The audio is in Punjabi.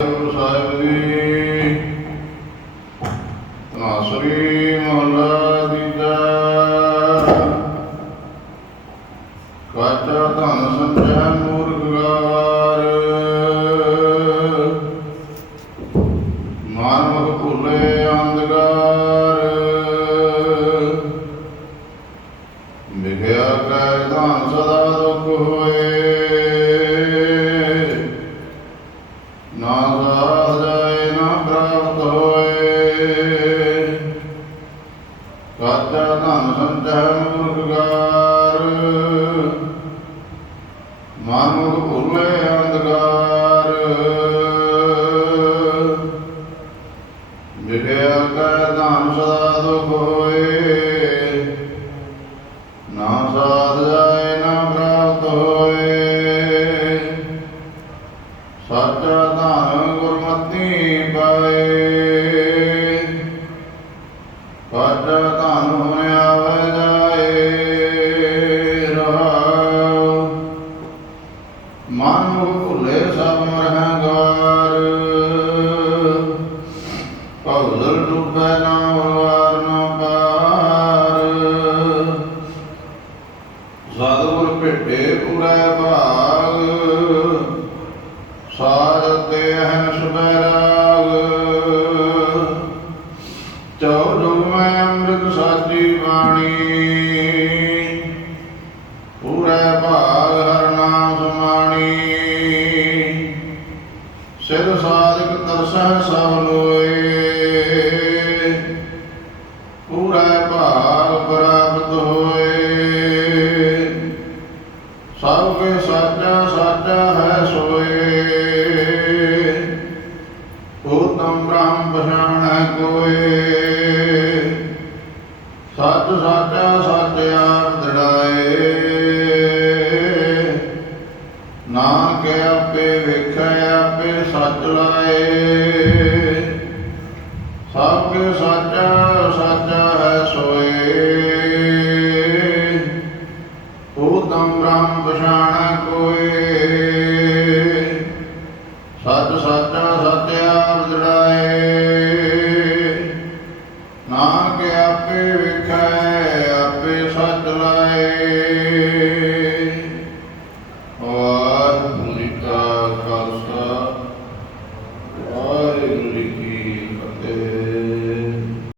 ਗੁਰੂ ਸਾਹਿਬ ਜੀ। ਤਨਾਸਰੀ ਮਹਲਾ ਦੀਜਾ ਕਾਚਾ ਧਨ ਸੰਜੈ ਮੂਰਖ ਗਾਰ ਮਾਨਵ ਭੁੱਲੇ ਕਾਚਾ ਧਨ ਸੰਚੈ ਮੂਰਖ ਗਾਰ ਮਾਨੁਖ ਅੰਧਕਾਰ। ਵਿਗਿਆ ਕੈ ਧਨ ਸਦਾ ਦੁਖ ਹੋਏ। ਨਾ ਸਾਧ ਜਾਏ, ਨਾ ਪ੍ਰਾਪਤ ਹੋਏ। ਸਾਚਾ ਧਨ ਗੁਰਮਤਿ ਪਾਏ। ਭੇਟੇ ਪੂਰੇ ਭਾਗ ਸਾਜ ਤੇ ਅਹਨਿ ਸੁਬੈਰਾਗ ਚੌ ਜੁਗ ਮੈਂ ਅੰਮ੍ਰਿਤ ਸਾਚੀ ਬਾਣੀ। ਪੂਰੇ ਭਾਗ ਹਰ ਨਾਮ ਸਮਾਣੀ। ਸਿਰ ਸਾਧਕ ਤਰਸਹਿ ਸਭ ਲੋਏ ਹੈ ਸੋਏ। ਉਤਮ ਬ੍ਰਹਮ ਪਛਾਣੈ ਕੋਏ। ਸੱਚ ਸਾਚਾ ਸਾਚਿਆ ਦੜਾਏ ਨਾਨਕ ਆਪੇ ਵੇਖੈ, ਆਪੇ ਸੱਚ ਲਾਏ। ਸਭ ਕੇ ਸਾਚਾ ਸਾਚਾ ਹੈ ਸੋਏ। ਸਤ ਸਾਚਾ ਸਤਿਆ ਬਦਲਾਏ ਨਾਨਕ ਆਪੇ ਵੇਖੈ ਆਪੇ ਸਤ ਲਾਏ।